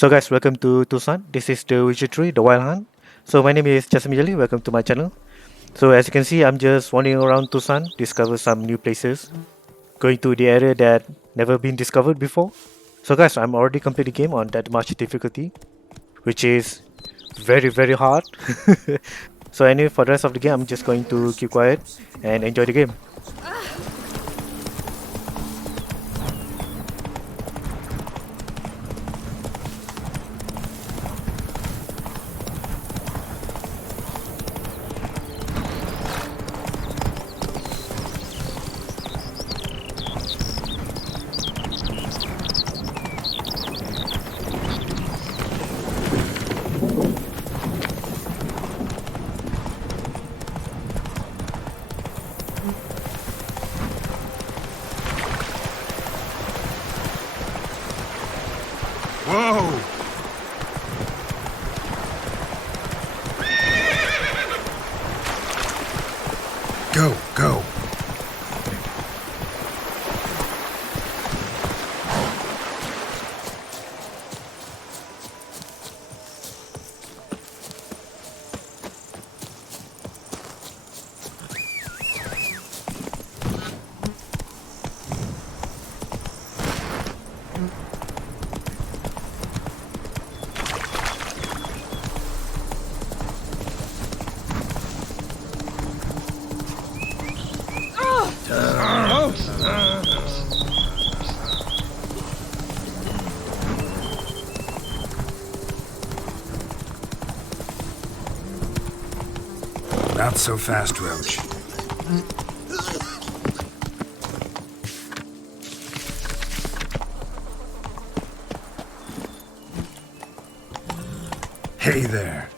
So guys, welcome to Toussaint. This is the Witcher 3, The Wild Hunt. So my name is Jasmine Jali. Welcome to my channel. So as you can see, I'm just wandering around Toussaint, discover some new places, going to the area that never been discovered before. So guys, I'm already complete the game on that much difficulty, which is very hard. So anyway, for the rest of the game, I'm just going to keep quiet and enjoy the game. Whoa! Go. Not so fast, Roach. Hey there.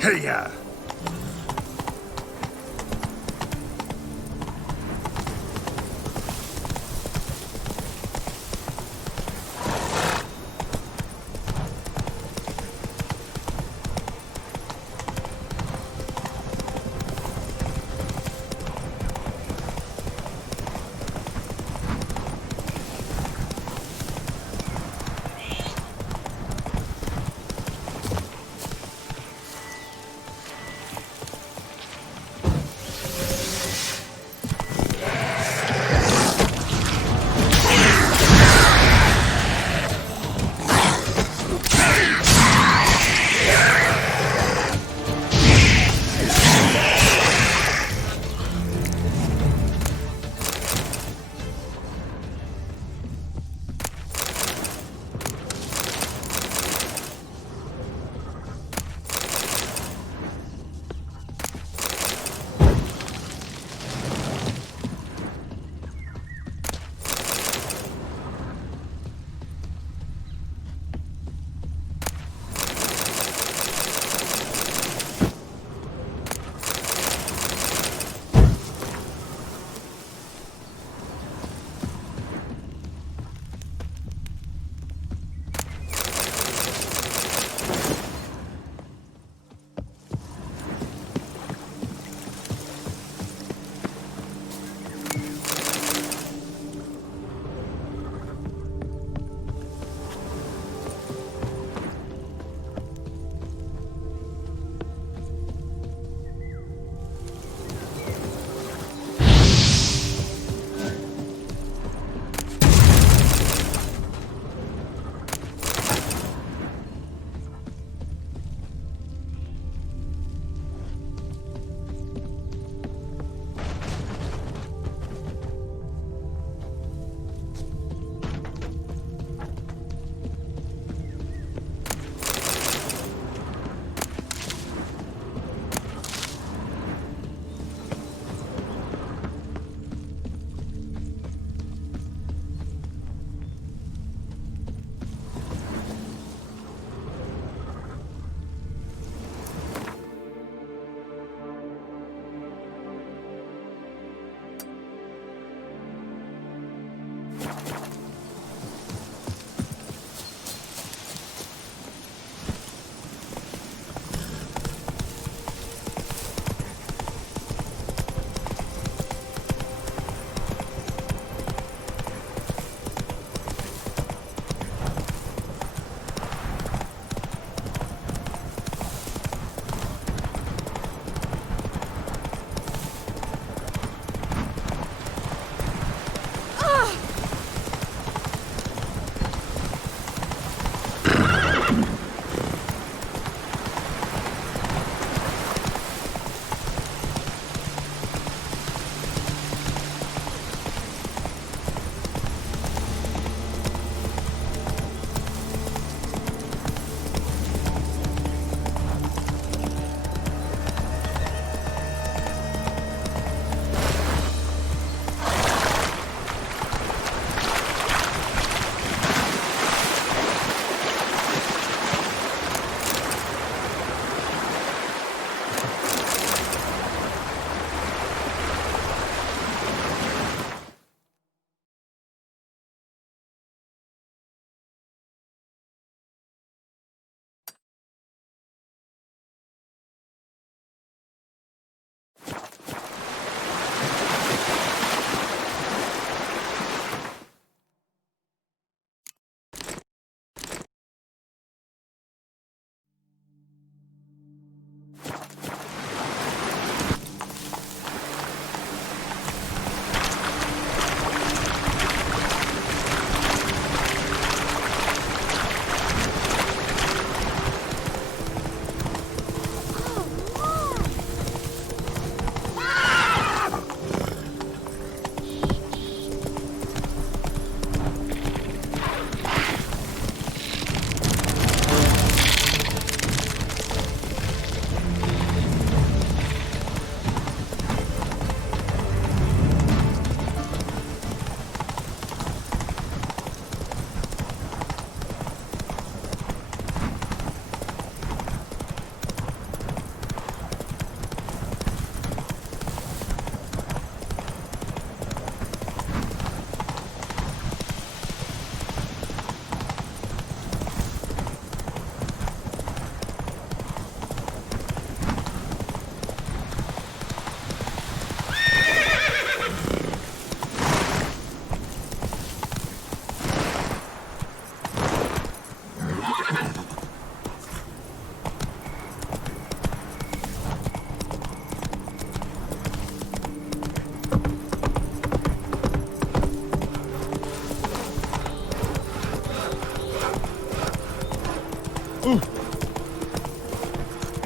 Hey, ya!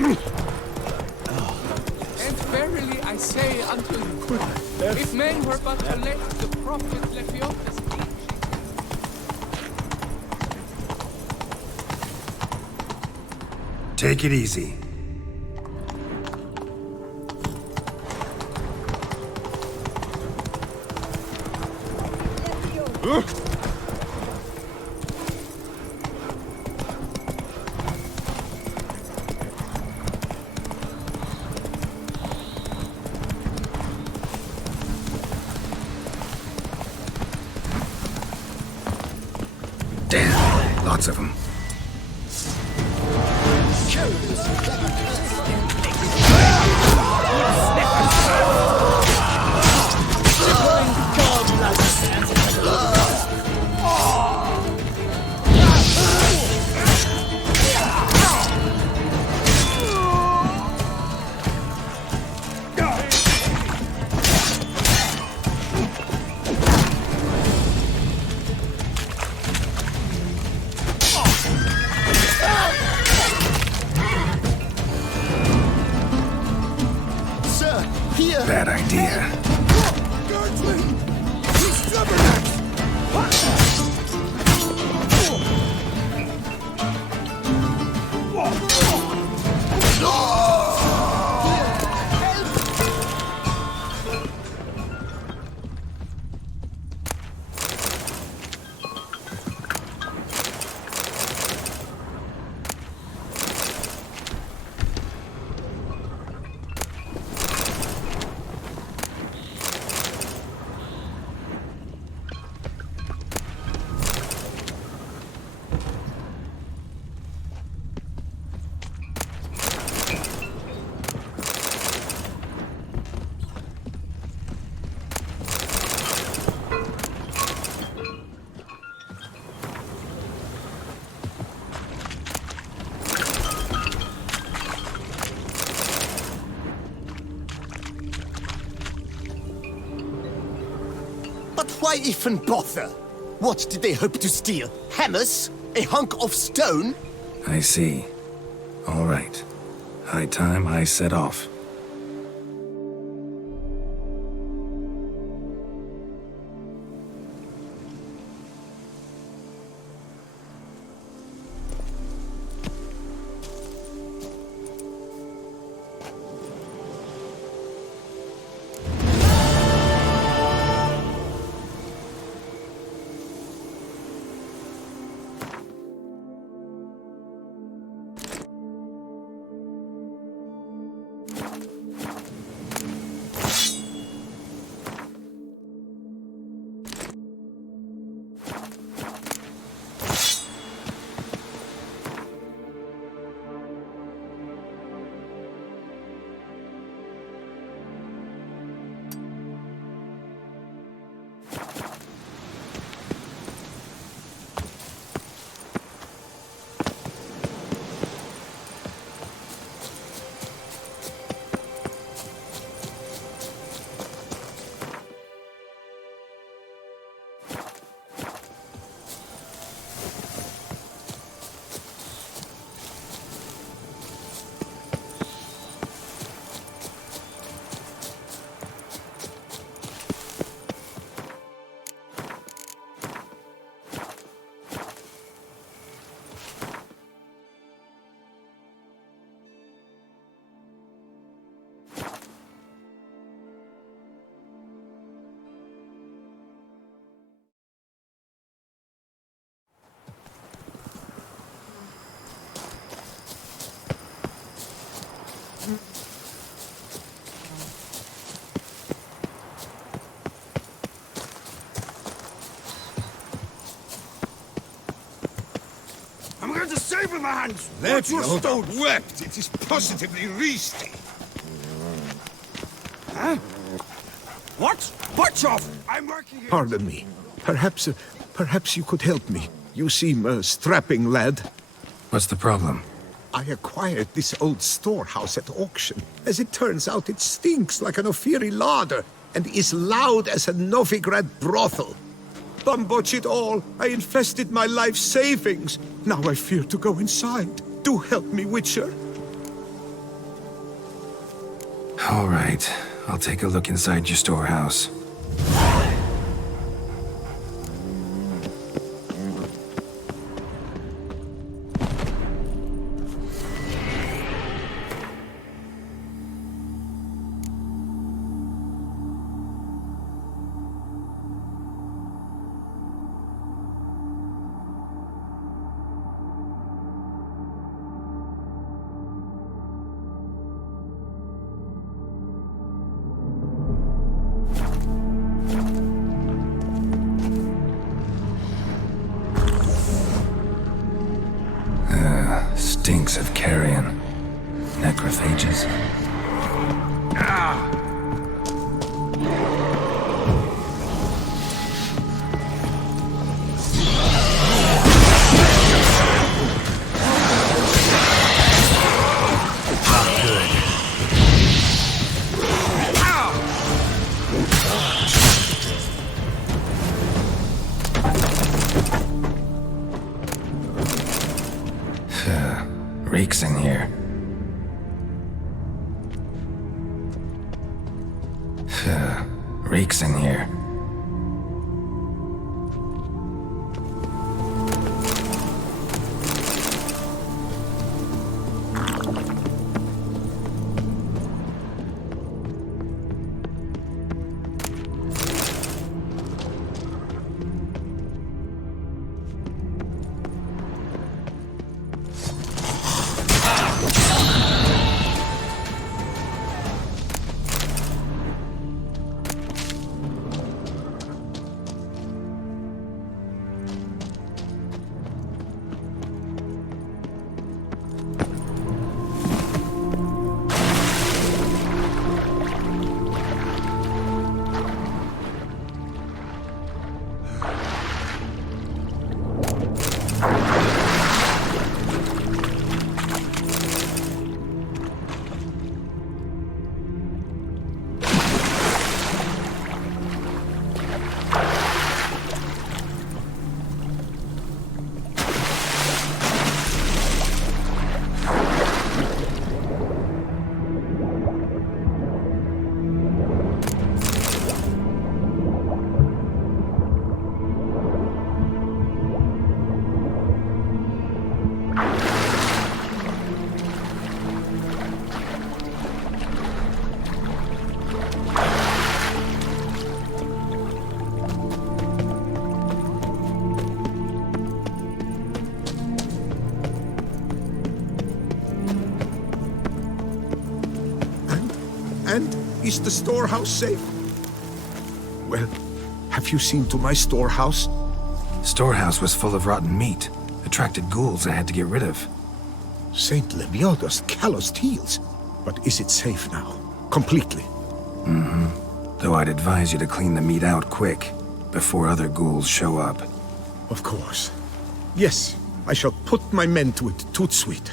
And verily I say unto you, if men were but to let the prophet Lepiotus teach, Take it easy. Damn, lots of them. Bad idea. But why even bother? What did they hope to steal? Hammers? A hunk of stone? I see. All right. High time I set off. I'm going to save my hands! What your stone wept! It is positively risky! Huh? What? Watch off! I'm working here! Pardon me. Perhaps you could help me. You seem a strapping lad. What's the problem? I acquired this old storehouse at auction. As it turns out, it stinks like an Ophiri larder and is loud as a Novigrad brothel. Bambotch it all, I infested my life savings. Now I fear to go inside. Do help me, Witcher. All right, I'll take a look inside your storehouse. Stinks of carrion. Necrophages. Reeks in here. Reeks in here. And is the storehouse safe? Well, have you seen to my storehouse? Storehouse was full of rotten meat. Attracted ghouls I had to get rid of. Saint Lebioda's calloused heels. But is it safe now? Completely? Though I'd advise you to clean the meat out quick, before other ghouls show up. Of course. Yes, I shall put my men to it, tout sweet.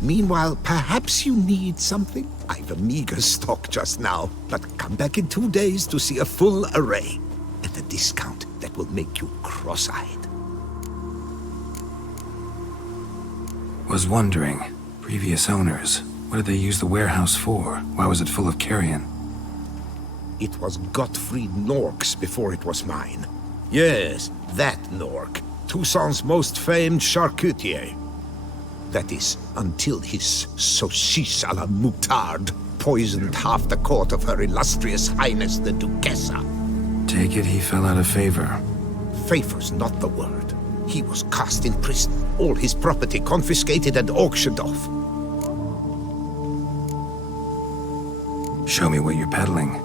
Meanwhile, perhaps you need something? I've a meager stock just now, but come back in 2 days to see a full array. At a discount that will make you cross-eyed. Was wondering, previous owners, what did they use the warehouse for? Why was it full of carrion? It was Gottfried Nork's before it was mine. Yes, that Nork. Toussaint's most famed charcutier. That is, until his saucisse à la moutarde poisoned half the court of Her Illustrious Highness the Duchessa. Take it he fell out of favor. Favor's not the word. He was cast in prison, all his property confiscated and auctioned off. Show me what you're peddling.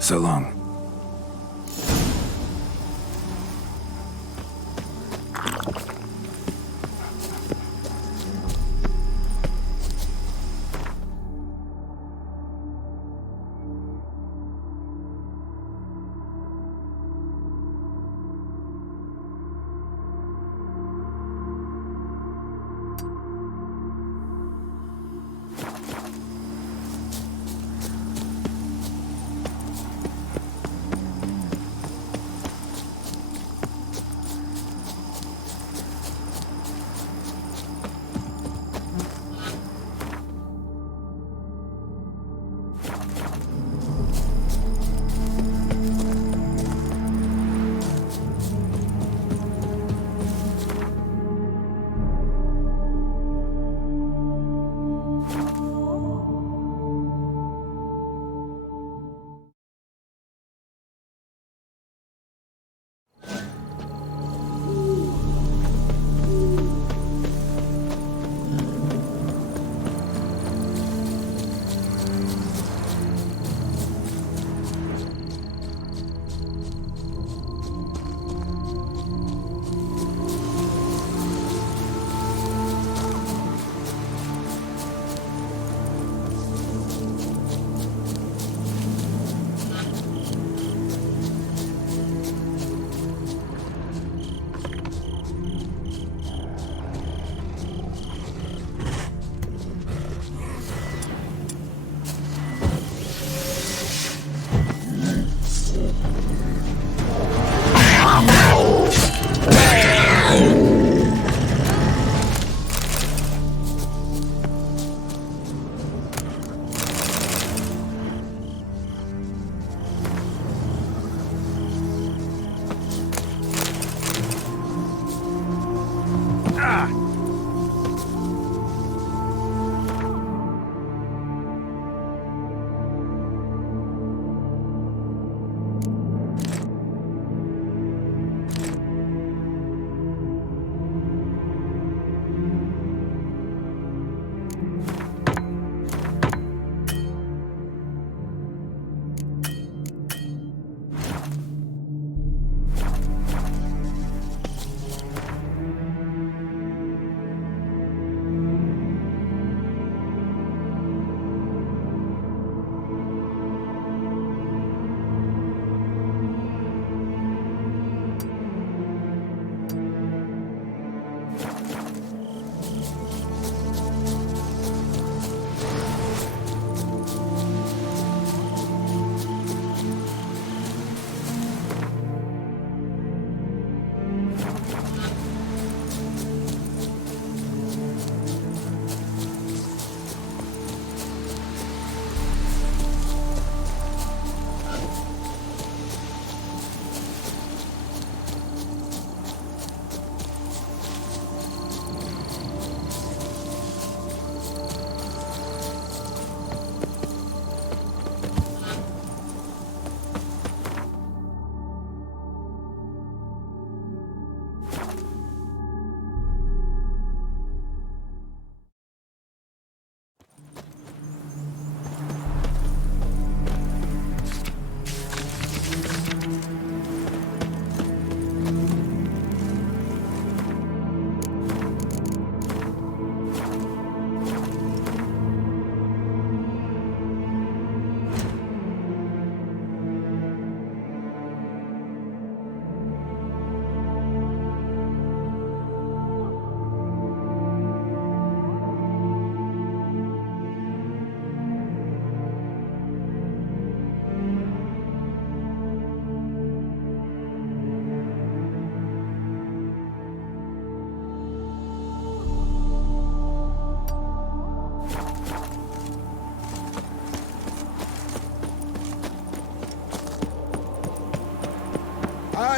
So long.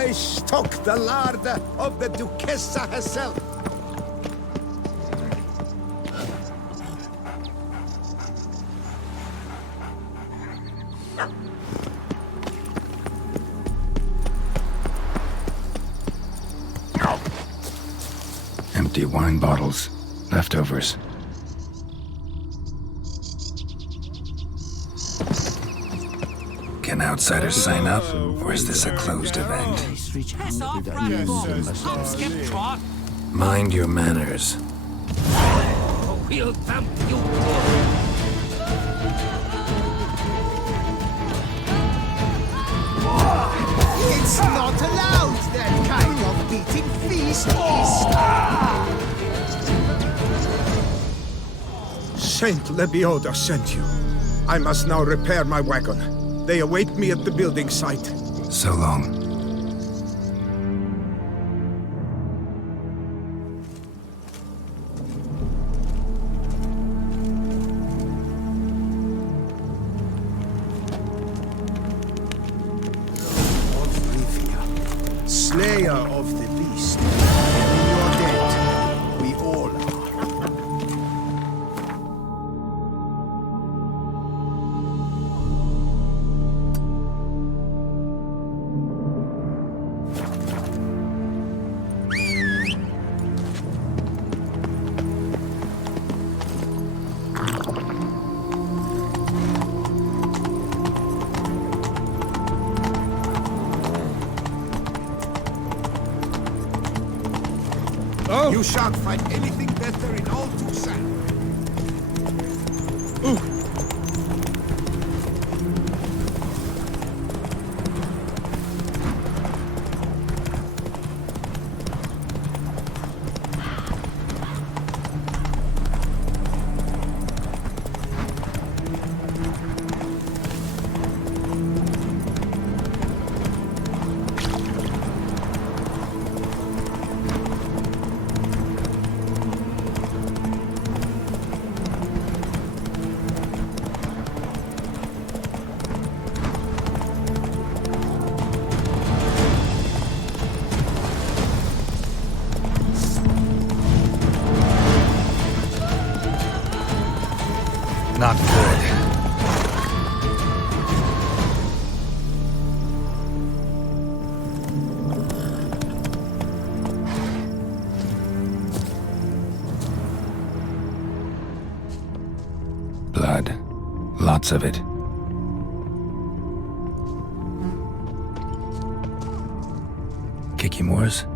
I stock the larder of the Duchessa herself. Empty wine bottles. Leftovers. Can outsiders sign up, or is this a closed event? Mind your manners. It's not allowed, that kind of beating feast. Saint Lebioda sent you. I must now repair my wagon. They await me at the building site. So long. Slayer of the beast. In your debt, we all are. You shan't find anything better in all Toussaint. Not good. Blood. Lots of it. Kikimores?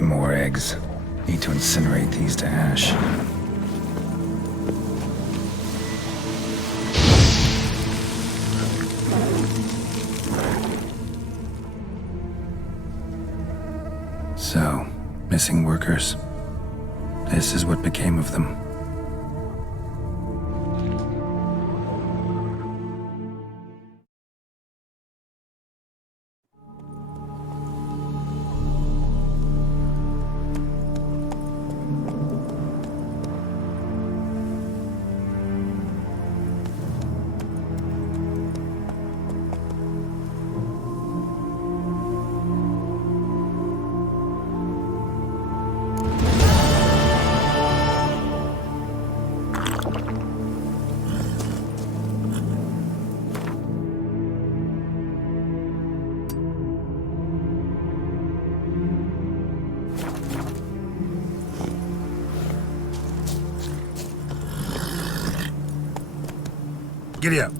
More eggs. Need to incinerate these to ash. So, missing workers. This is what became of them. Giddy up.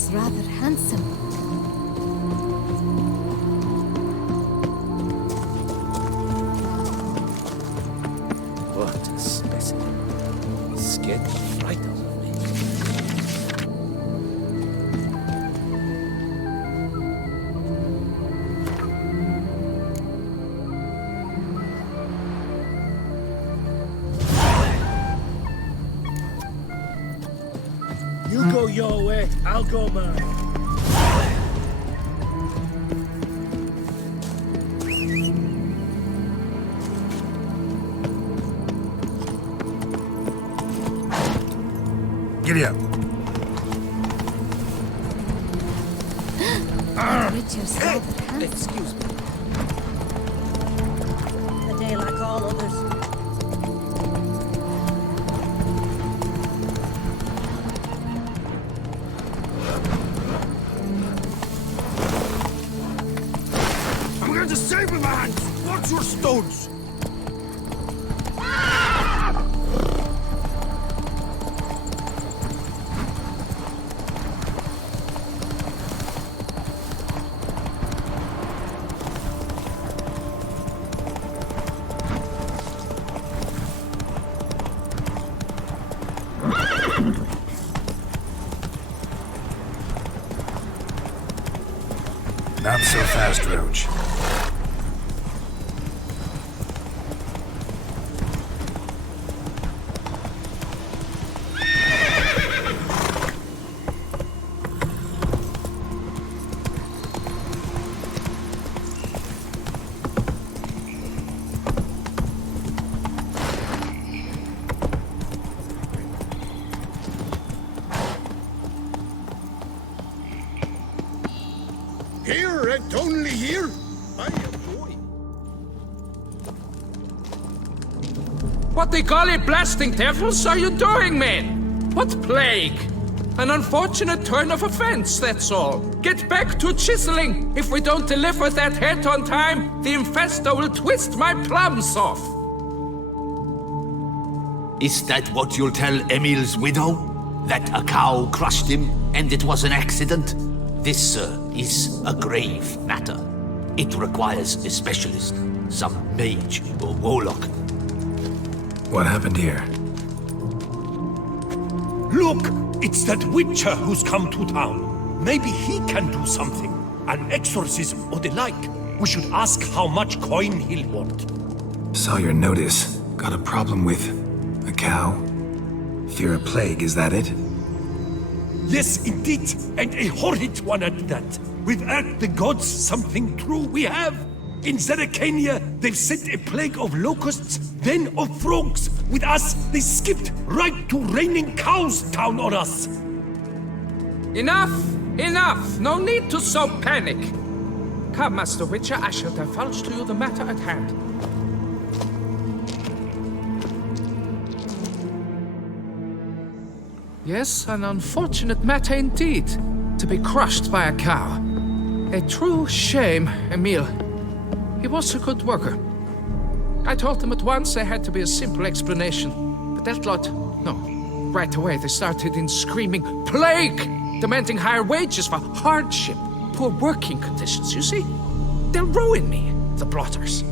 looks rather handsome. What a specimen. He scared the fright out of me. You go your way, I'll go mine. Giddy up. Richard's rather handsome. Excuse me. A day like all others. I'm going to save my hands! Watch your stones! Not so fast, Roach. Here and only here? I am going. What the golly blasting devils are you doing, man? What plague? An unfortunate turn of offense, that's all. Get back to chiseling. If we don't deliver that head on time, the infestor will twist my plums off. Is that what you'll tell Emil's widow? That a cow crushed him and it was an accident? This, sir, is a grave matter. It requires a specialist, some mage or warlock. What happened here? Look! It's that witcher who's come to town. Maybe he can do something. An exorcism or the like. We should ask how much coin he'll want. Saw your notice. Got a problem with a cow? Fear a plague, is that it? Yes, indeed, and a horrid one at that. Without the gods, something true we have. In Zeracania, they've sent a plague of locusts, then of frogs. With us, they skipped right to raining cows down on us. Enough! Enough! No need to so panic. Come, Master Witcher, I shall divulge to you the matter at hand. Yes, an unfortunate matter indeed, to be crushed by a cow. A true shame, Emil. He was a good worker. I told them at once there had to be a simple explanation. But that lot, no. Right away they started in screaming, plague! Demanding higher wages for hardship, poor working conditions, you see? They'll ruin me, the blotters.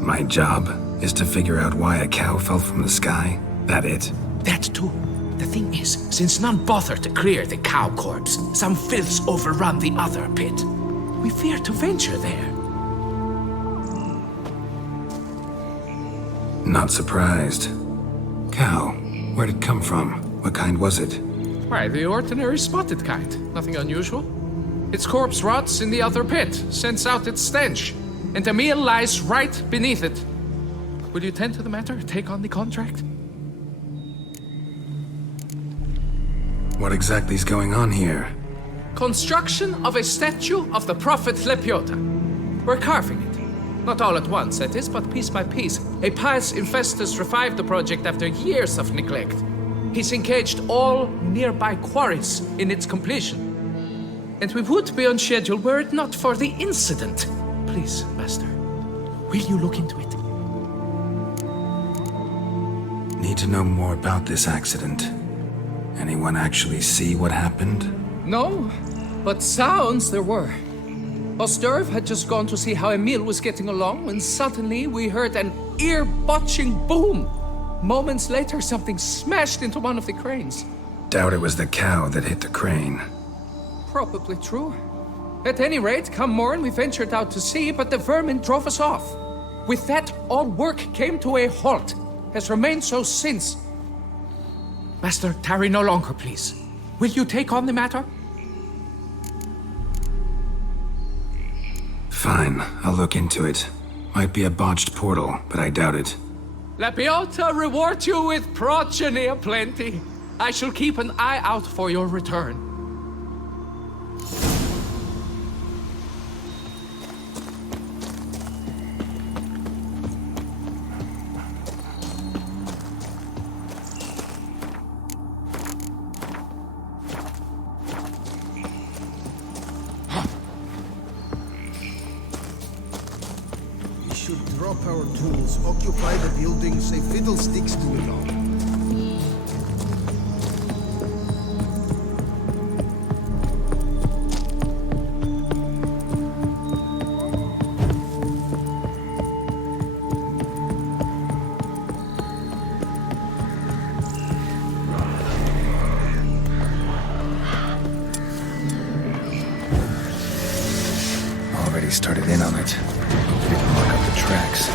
My job is to figure out why a cow fell from the sky. That it? That too. The thing is, since none bothered to clear the cow corpse, some filths overrun the other pit. We fear to venture there. Not surprised. Cow, where'd it come from? What kind was it? Why, the ordinary spotted kind. Nothing unusual. Its corpse rots in the other pit, sends out its stench, and Emil lies right beneath it. Will you tend to the matter, take on the contract? What exactly is going on here? Construction of a statue of the prophet Lepiota. We're carving it. Not all at once, that is, but piece by piece. A pious infestus revived the project after years of neglect. He's engaged all nearby quarries in its completion. And we would be on schedule were it not for the incident. Please, Master, will you look into it? Need to know more about this accident. Anyone actually see what happened? No, but sounds there were. Osterv had just gone to see how Emil was getting along when suddenly we heard an ear-botching boom. Moments later, something smashed into one of the cranes. Doubt it was the cow that hit the crane. Probably true. At any rate, come morn, we ventured out to sea, but the vermin drove us off. With that, all work came to a halt, has remained so since. Master, tarry no longer, please. Will you take on the matter? Fine, I'll look into it. Might be a botched portal, but I doubt it. La Beata reward you with progeny aplenty. I shall keep an eye out for your return. We should drop our tools, occupy the building, say fiddlesticks to it all. Already started in on it. Didn't mark up the tracks.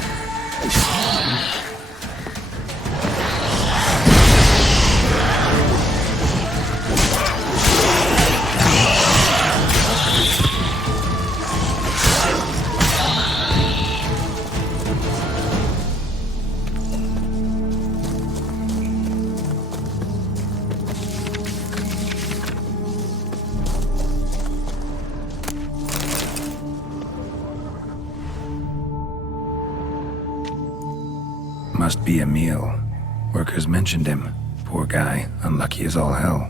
Must be Emil. Workers mentioned him. Poor guy, unlucky as all hell.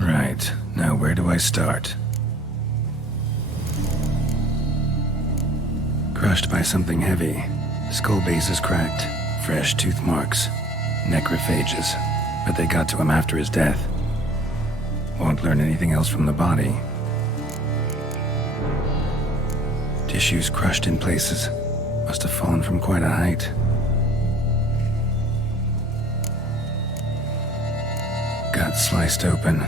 Right, now where do I start? Crushed by something heavy. Skull base is cracked. Fresh tooth marks. Necrophages. But they got to him after his death. Won't learn anything else from the body. Tissues crushed in places. Must have fallen from quite a height. Gut sliced open.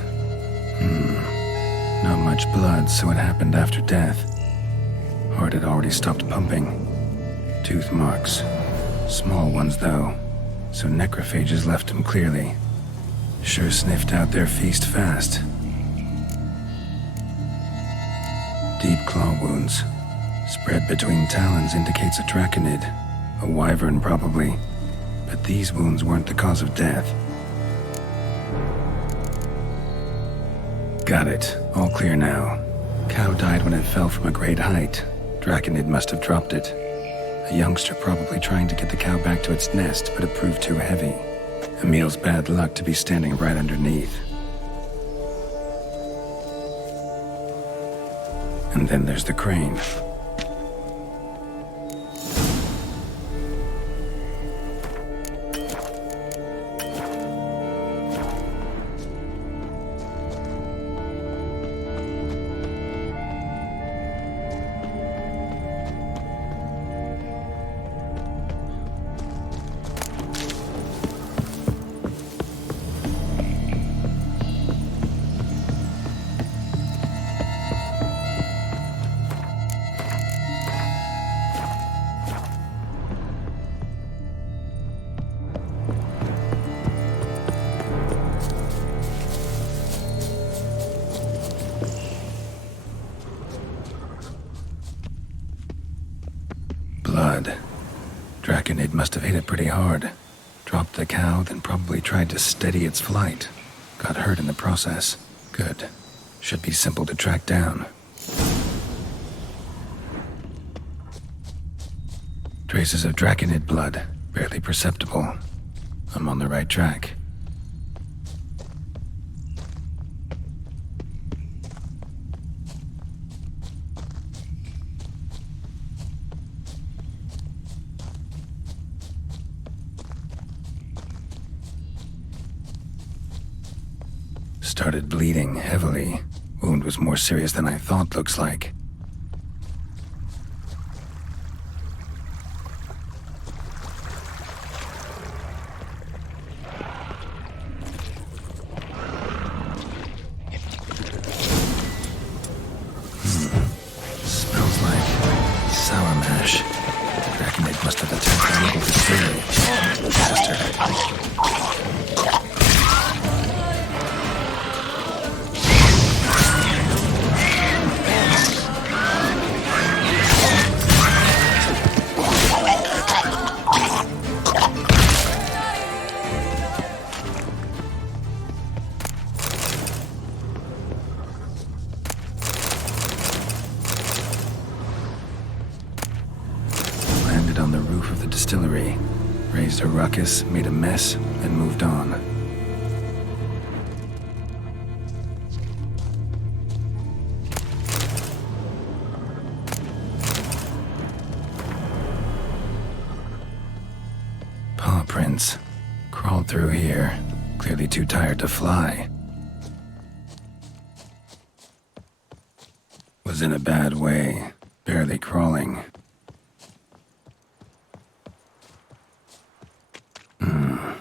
Not much blood, so it happened after death. Heart had already stopped pumping. Tooth marks. Small ones, though, so necrophages left him clearly. Sure sniffed out their feast fast. Deep claw wounds. Spread between talons indicates a draconid. A wyvern, probably. But these wounds weren't the cause of death. Got it. All clear now. Cow died when it fell from a great height. Draconid must have dropped it. A youngster probably trying to get the cow back to its nest, but it proved too heavy. Emil's bad luck to be standing right underneath. And then there's the crane. Blood. Draconid must have hit it pretty hard. Dropped the cow, then probably tried to steady its flight. Got hurt in the process. Good. Should be simple to track down. Traces of Draconid blood. Barely perceptible. I'm on the right track. Started bleeding heavily. Wound was more serious than I thought, looks like. Smells like sour mash. Draconid must have attacked the local distillery. Bastard. Landed on the roof of the distillery, raised a ruckus, made a mess, and moved on. Paw prints. Crawled through here, clearly too tired to fly. Was in a bad way, barely crawling.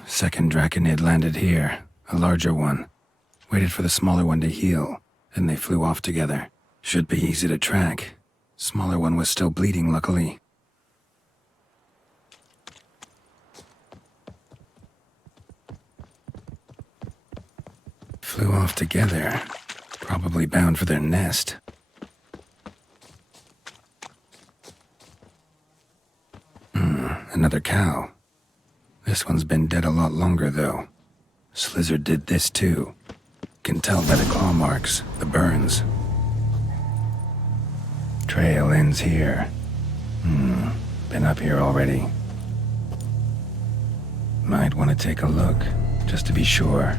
Second Draconid landed here, a larger one. Waited for the smaller one to heal, and they flew off together. Should be easy to track. Smaller one was still bleeding, luckily. Flew off together, probably bound for their nest. Another cow. This one's been dead a lot longer, though. Slizzard did this, too. Can tell by the claw marks, the burns. Trail ends here. Been up here already. Might want to take a look, just to be sure.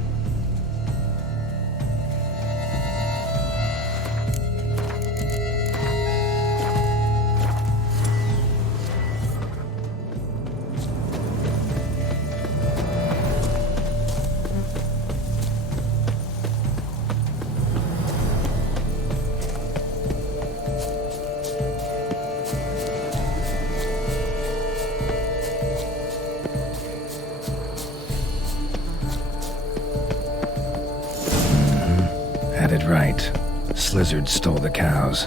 Had it right. Slizzard stole the cows.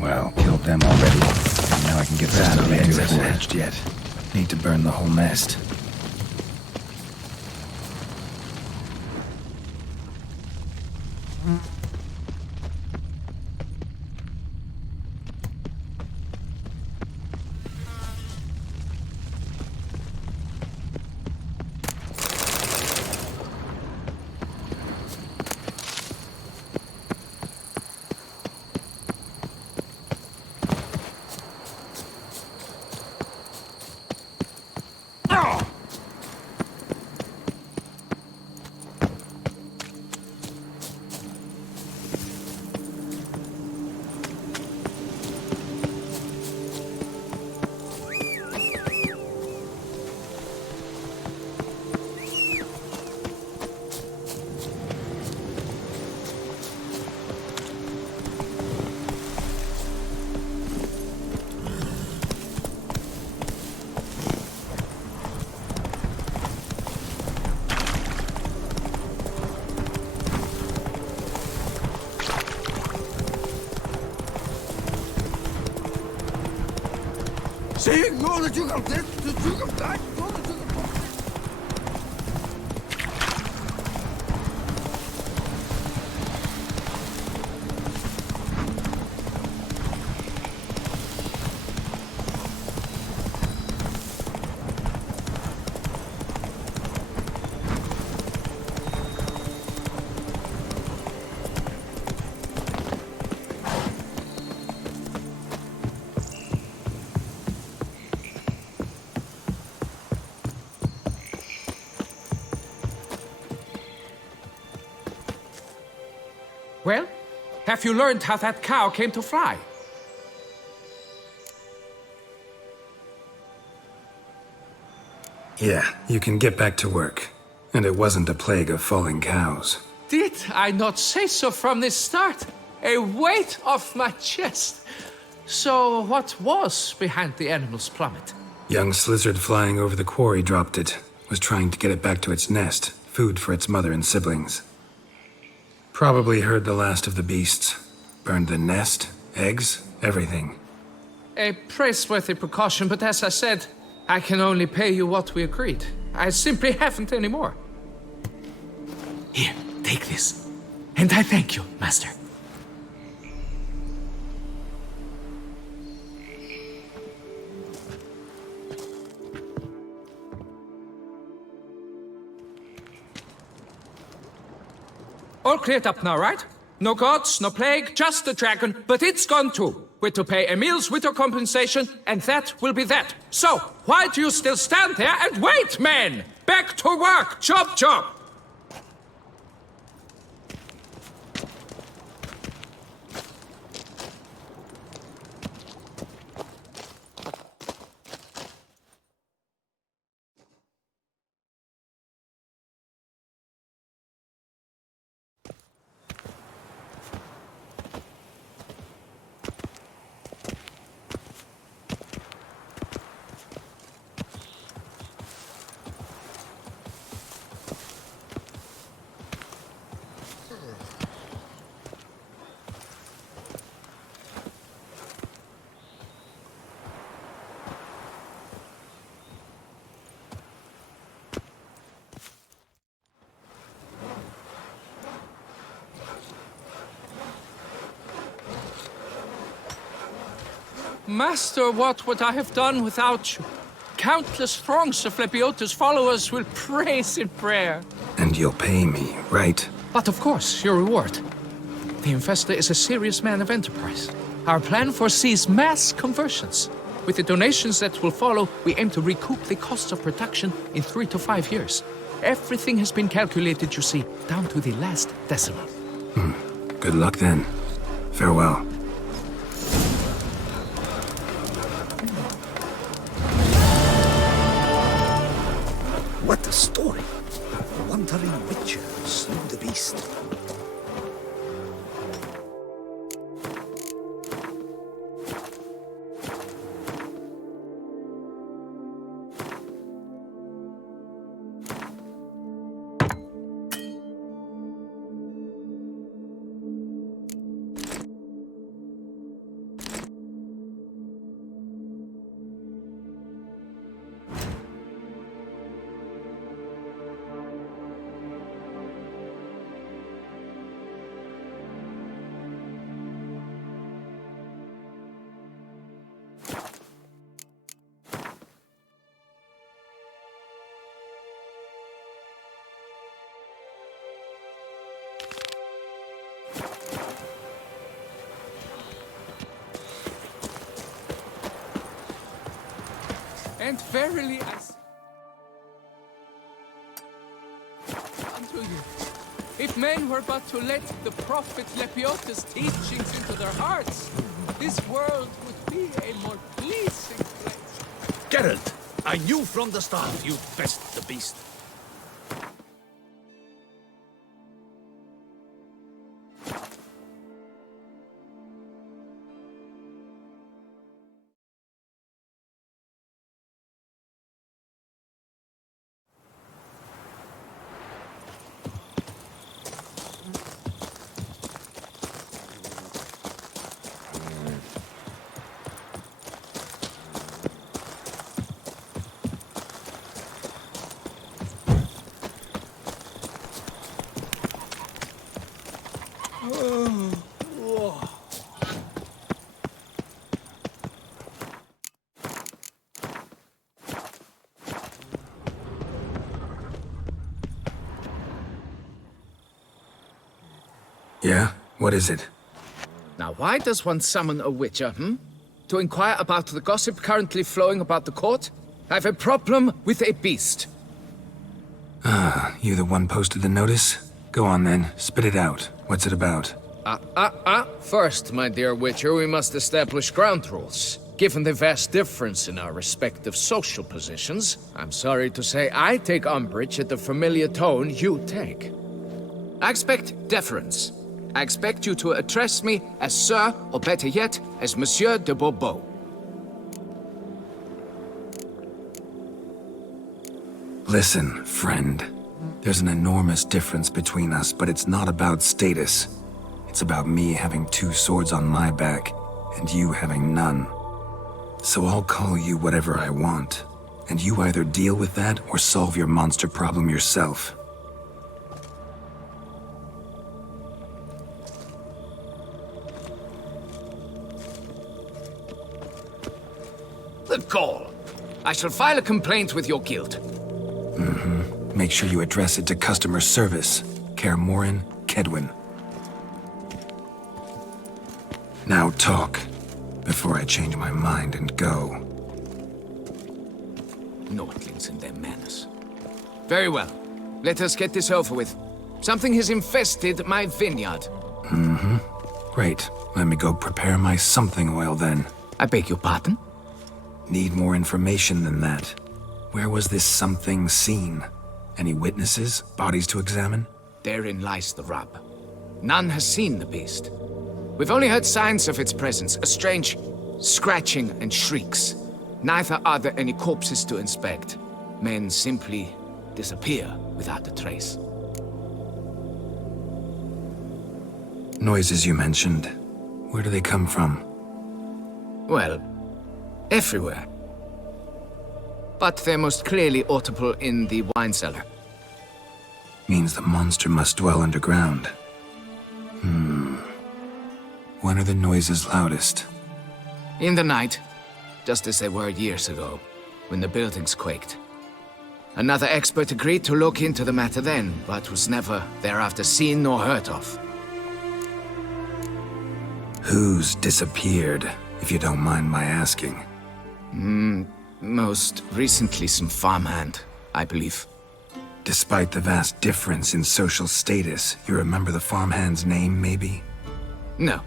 Well, killed them already. And now I can get that on eggs hasn't hatched yet. Need to burn the whole nest. Sí, no le juga usted, le juga usted, no le juga usted. Well, have you learned how that cow came to fly? Yeah, you can get back to work. And it wasn't a plague of falling cows. Did I not say so from the start? A weight off my chest. So what was behind the animal's plummet? Young lizard flying over the quarry dropped it. Was trying to get it back to its nest. Food for its mother and siblings. Probably heard the last of the beasts. Burned the nest, eggs, everything. A praiseworthy precaution, but as I said, I can only pay you what we agreed. I simply haven't any more. Here, take this. And I thank you, Master. All cleared up now, right? No gods, no plague, just the dragon, but it's gone too. We're to pay Emil's widow compensation, and that will be that. So, why do you still stand there and wait, men? Back to work! Chop, chop! Master, what would I have done without you? Countless throngs of Lebiota's followers will praise in prayer. And you'll pay me, right? But of course, your reward. The investor is a serious man of enterprise. Our plan foresees mass conversions. With the donations that will follow, we aim to recoup the cost of production in 3 to 5 years. Everything has been calculated, you see, down to the last decimal. Good luck then. Farewell. What a story. A wandering witcher slew the beast. And verily I say unto you, if men were but to let the prophet Lebiota's teachings into their hearts, this world would be a more pleasing place. Geralt, I knew from the start you'd best the beast. Yeah? What is it? Now, why does one summon a witcher, To inquire about the gossip currently flowing about the court? I have a problem with a beast. Ah, you the one posted the notice? Go on then, spit it out. What's it about? First, my dear witcher, we must establish ground rules. Given the vast difference in our respective social positions, I'm sorry to say I take umbrage at the familiar tone you take. I expect deference. I expect you to address me as Sir, or better yet, as Monsieur de Bourbeau. Listen, friend. There's an enormous difference between us, but it's not about status. It's about me having 2 swords on my back, and you having none. So I'll call you whatever I want, and you either deal with that or solve your monster problem yourself. The gall. I shall file a complaint with your guild. Make sure you address it to customer service. Kaer Morhen, Kedwin. Now talk, before I change my mind and go. Nordlings and their manners. Very well. Let us get this over with. Something has infested my vineyard. Great. Let me go prepare my something oil then. I beg your pardon? Need more information than that. Where was this something seen? Any witnesses? Bodies to examine? Therein lies the rub. None has seen the beast. We've only heard signs of its presence, a strange scratching and shrieks. Neither are there any corpses to inspect. Men simply disappear without a trace. Noises you mentioned. Where do they come from? Well, everywhere. But they're most clearly audible in the wine cellar. Means the monster must dwell underground. When are the noises loudest? In the night, just as they were years ago, when the buildings quaked. Another expert agreed to look into the matter then, but was never thereafter seen nor heard of. Who's disappeared, if you don't mind my asking? Most recently some farmhand, I believe. Despite the vast difference in social status, you remember the farmhand's name, maybe? No.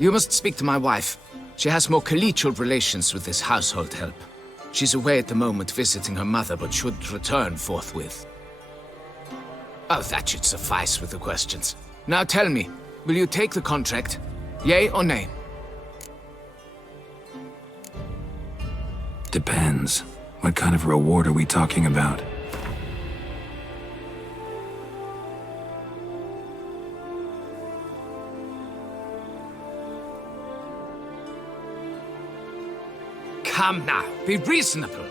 You must speak to my wife. She has more collegial relations with this household help. She's away at the moment visiting her mother, but should return forthwith. Oh, that should suffice with the questions. Now tell me, will you take the contract? Yea or nay? Depends. What kind of reward are we talking about? Come now, be reasonable.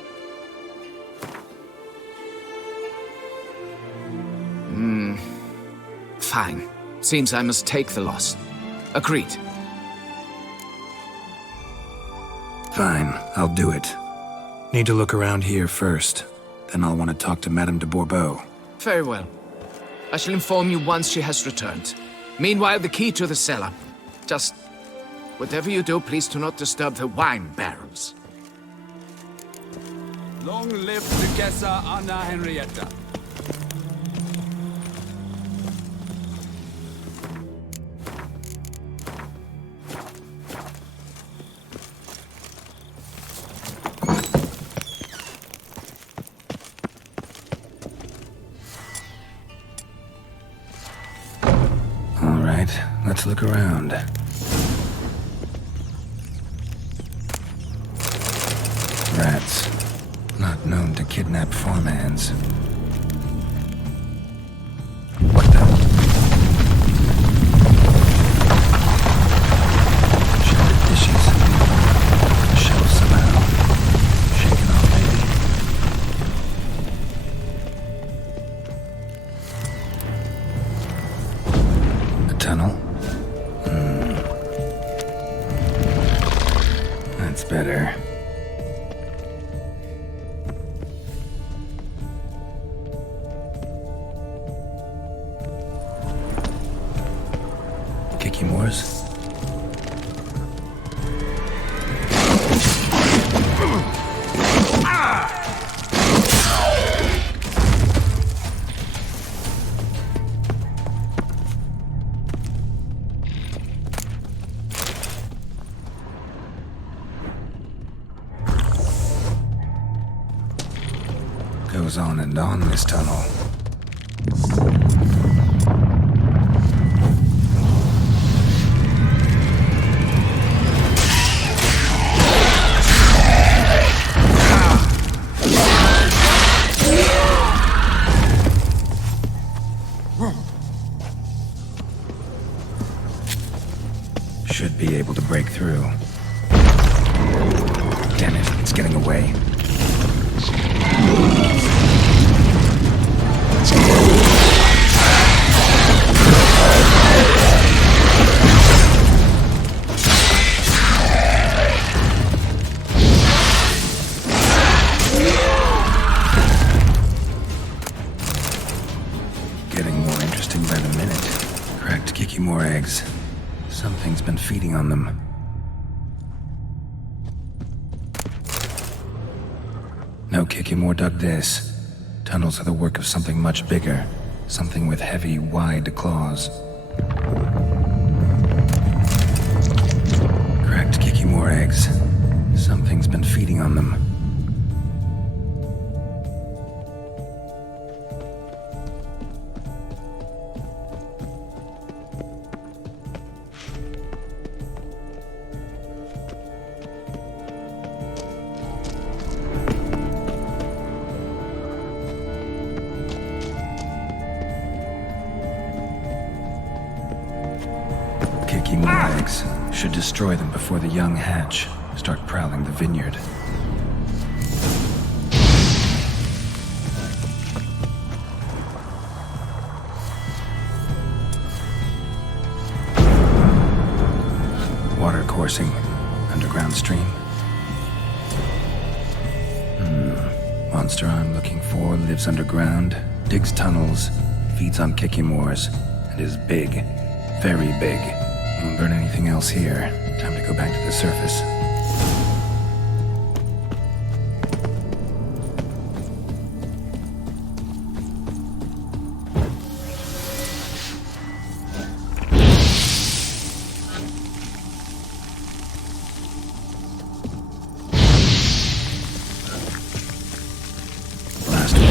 Fine. Seems I must take the loss. Agreed. Fine, I'll do it. Need to look around here first. Then I'll want to talk to Madame de Bourbeau. Very well. I shall inform you once she has returned. Meanwhile, the key to the cellar. Just... whatever you do, please do not disturb the wine barrels. Long live Duchessa Anna Henrietta. All right, let's look around. Rats. Not known to kidnap farmhands. What the? Shattered dishes. Shelves somehow. Shaken off, maybe? A tunnel? That's better. Moors. Goes on and on, this tunnel. Should be able to break through. Damn it, it's getting away. Getting more interesting by the minute. Cracked Kikimore eggs. Something's been feeding on them. No Kikimore dug this. Tunnels are the work of something much bigger. Something with heavy, wide claws. Cracked Kikimore eggs. Something's been feeding on them. Kikimore eggs. Should destroy them before the young hatch. Start prowling the vineyard. Water coursing. Underground stream. Monster I'm looking for lives underground, digs tunnels, feeds on Kikimores, and is big. Very big. Won't burn anything else here. Time to go back to the surface. Last one.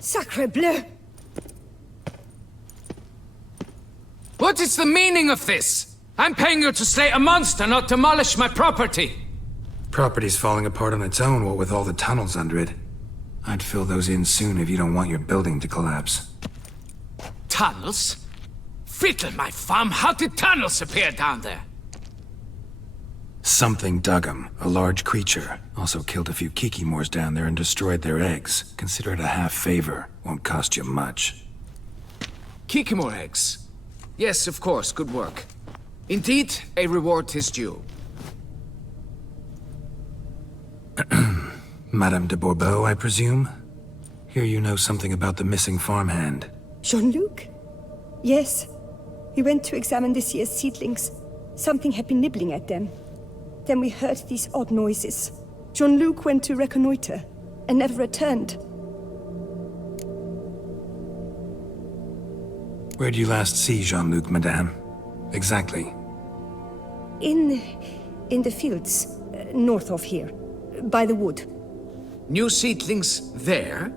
Sacre bleu! What is the meaning of this? I'm paying you to slay a monster, not demolish my property. Property's falling apart on its own, what with all the tunnels under it. I'd fill those in soon if you don't want your building to collapse. Tunnels? Fiddle my thumb, how did tunnels appear down there? Something dug 'em. A large creature. Also killed a few Kikimores down there and destroyed their eggs. Consider it a half favor. Won't cost you much. Kikimore eggs. Yes, of course, good work. Indeed, a reward is due. Madame de Bourbeau, I presume? Hear you know something about the missing farmhand. Jean-Luc? Yes. We went to examine this year's seedlings. Something had been nibbling at them. Then we heard these odd noises. Jean-Luc went to reconnoiter and never returned. Where did you last see Jean-Luc, madame? Exactly. In the fields, north of here, by the wood. New seedlings there?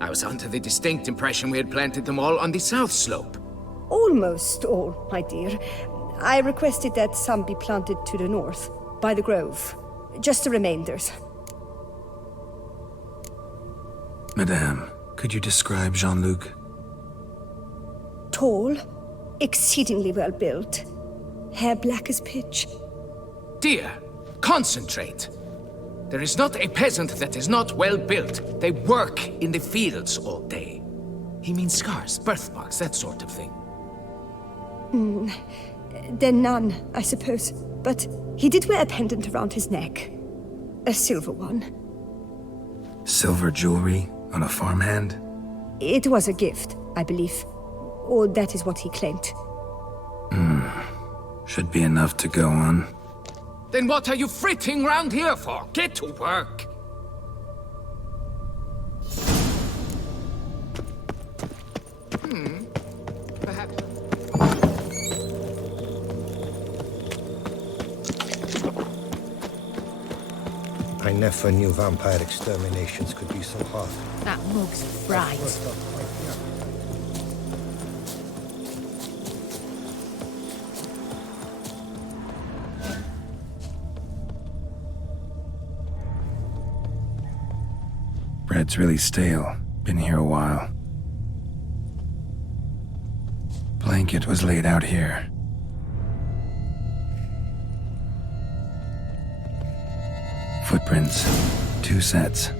I was under the distinct impression we had planted them all on the south slope. Almost all, my dear. I requested that some be planted to the north, by the grove. Just the remainders. Madame, could you describe Jean-Luc? Tall, exceedingly well built, hair black as pitch. Dear, concentrate. There is not a peasant that is not well built. They work in the fields all day. He means scars, birthmarks, that sort of thing. Then none, I suppose. But he did wear a pendant around his neck. A silver one. Silver jewelry on a farmhand? It was a gift, I believe. Or that is what he claimed. Should be enough to go on. Then what are you fritting round here for? Get to work! Perhaps... I never knew vampire exterminations could be so hard. That mug's bright. Bread's really stale. Been here a while. Blanket was laid out here. Footprints. 2 sets.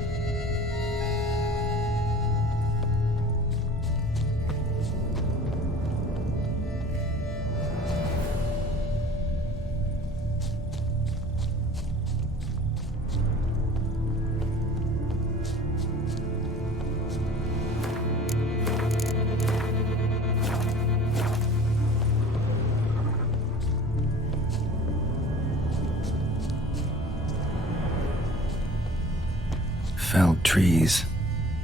Felled trees,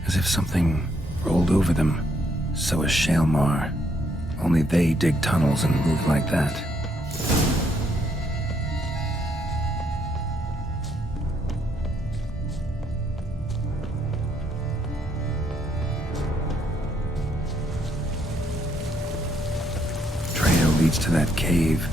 as if something rolled over them. So is Shaelmar. Only they dig tunnels and move like that. Trail leads to that cave.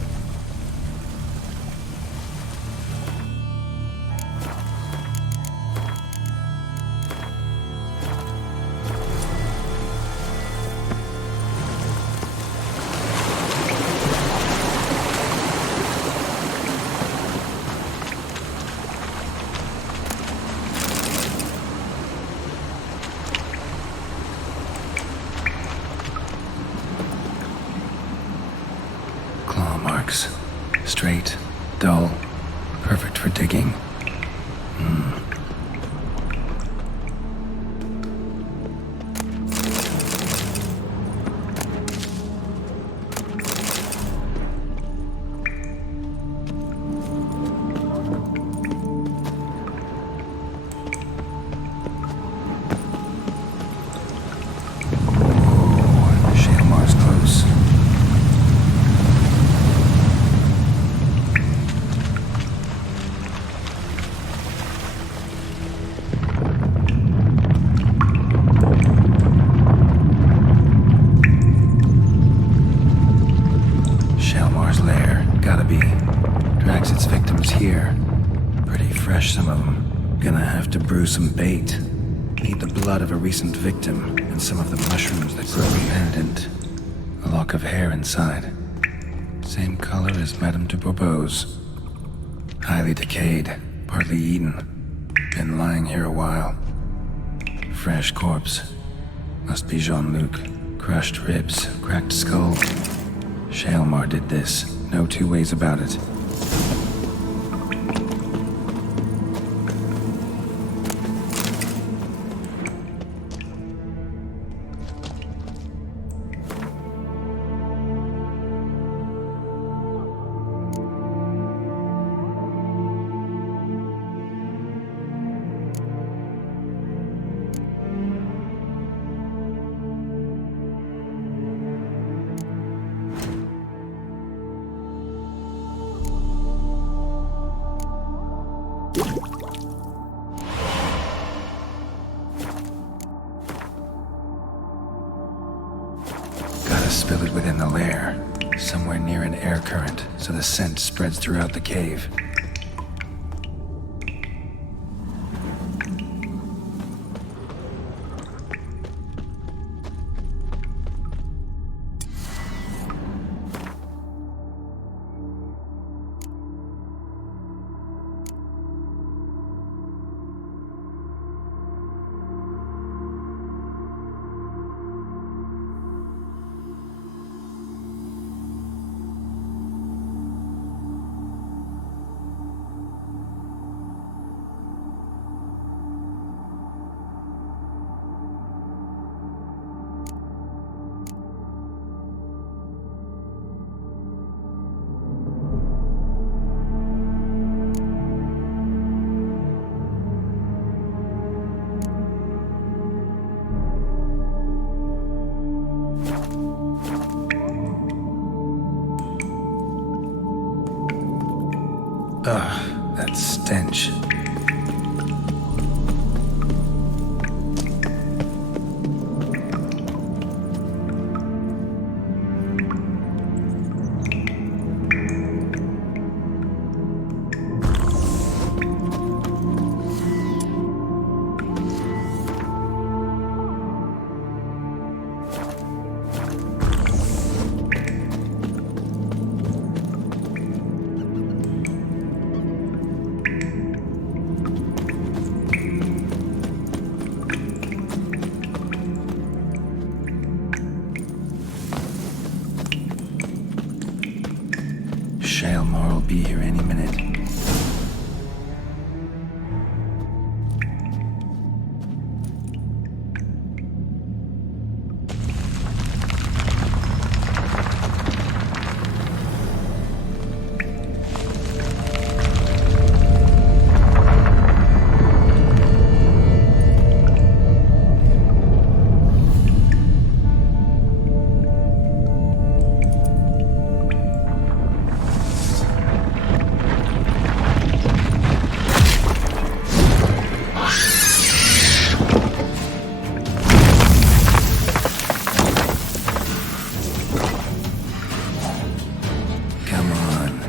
Claw marks. Straight, dull, perfect for digging. Shaelmar's close. Shaelmar's lair, gotta be. Drags its victims here. Pretty fresh, some of them. Gonna have to brew some bait. Need the blood of a recent victim and some of the mushrooms that grow the pendant. A lock of hair inside. Same color as Madame de Bourbeau's. Highly decayed, partly eaten. Been lying here a while. Fresh corpse. Must be Jean-Luc. Crushed ribs, cracked skull. Shaelmar did this. No 2 ways about it. Gotta spill it within the lair, somewhere near an air current, so the scent spreads throughout the cave. Ugh, that stench. Shailmore will be here any minute.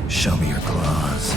Show me your claws.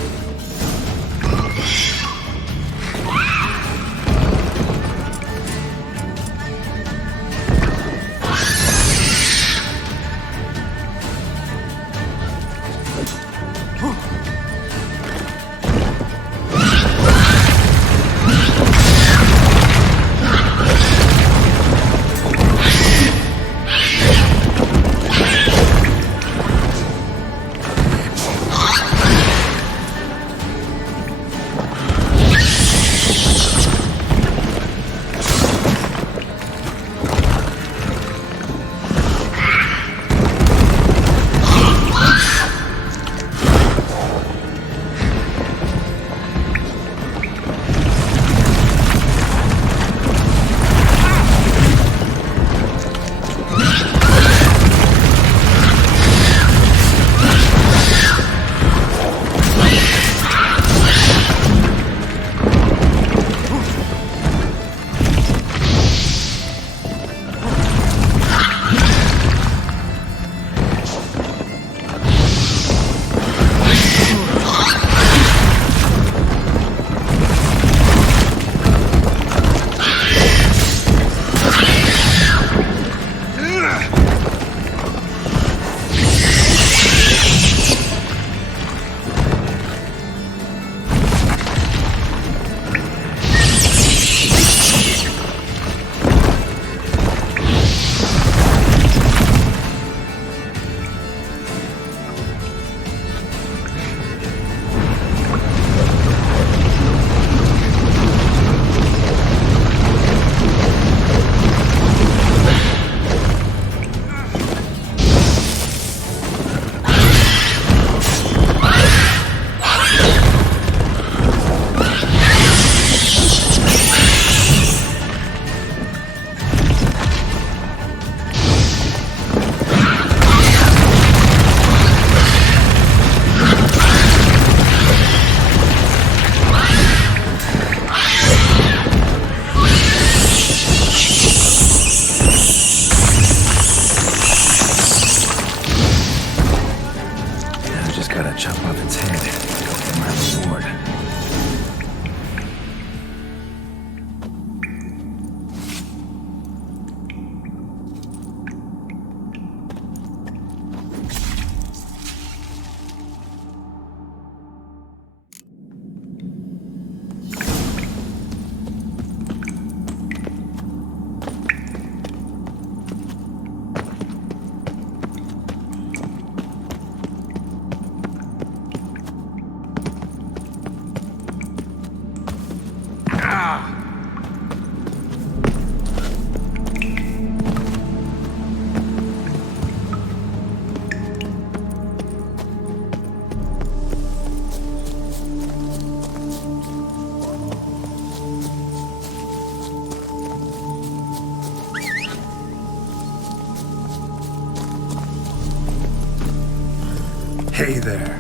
Hey there.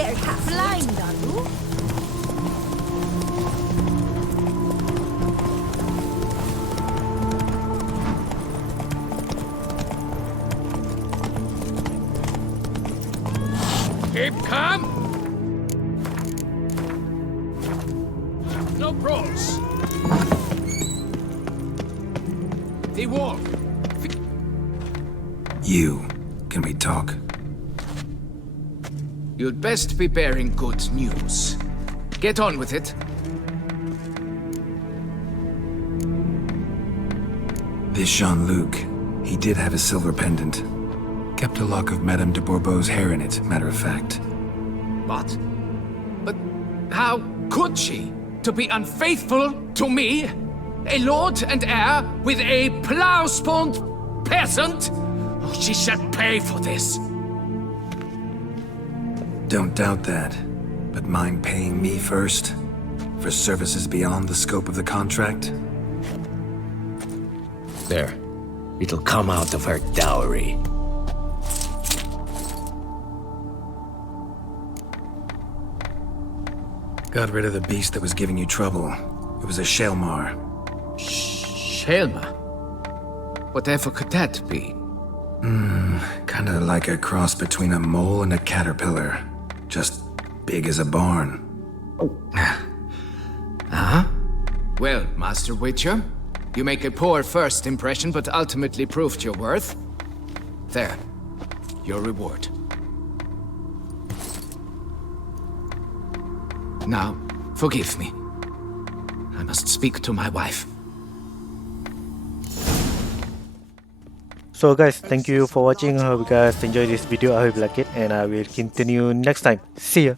They're half blind, are you? Keep calm. No brawls. The wall. You. Can we talk? You'd best be bearing good news. Get on with it. This Jean-Luc, he did have a silver pendant. Kept a lock of Madame de Bourbeau's hair in it, matter of fact. What? But how could she? To be unfaithful to me? A lord and heir with a plow-spawned peasant? Oh, she shall pay for this. Don't doubt that. But mind paying me first? For services beyond the scope of the contract? There. It'll come out of her dowry. Got rid of the beast that was giving you trouble. It was a Shelmar. Shelma? Whatever could that be? Kinda like a cross between a mole and a caterpillar. Just big as a barn. Huh? Well, Master Witcher, you make a poor first impression, but ultimately proved your worth. There. Your reward. Now, forgive me. I must speak to my wife. So guys, thank you for watching. I hope you guys enjoyed this video. I hope you like it, and I will continue next time. See ya.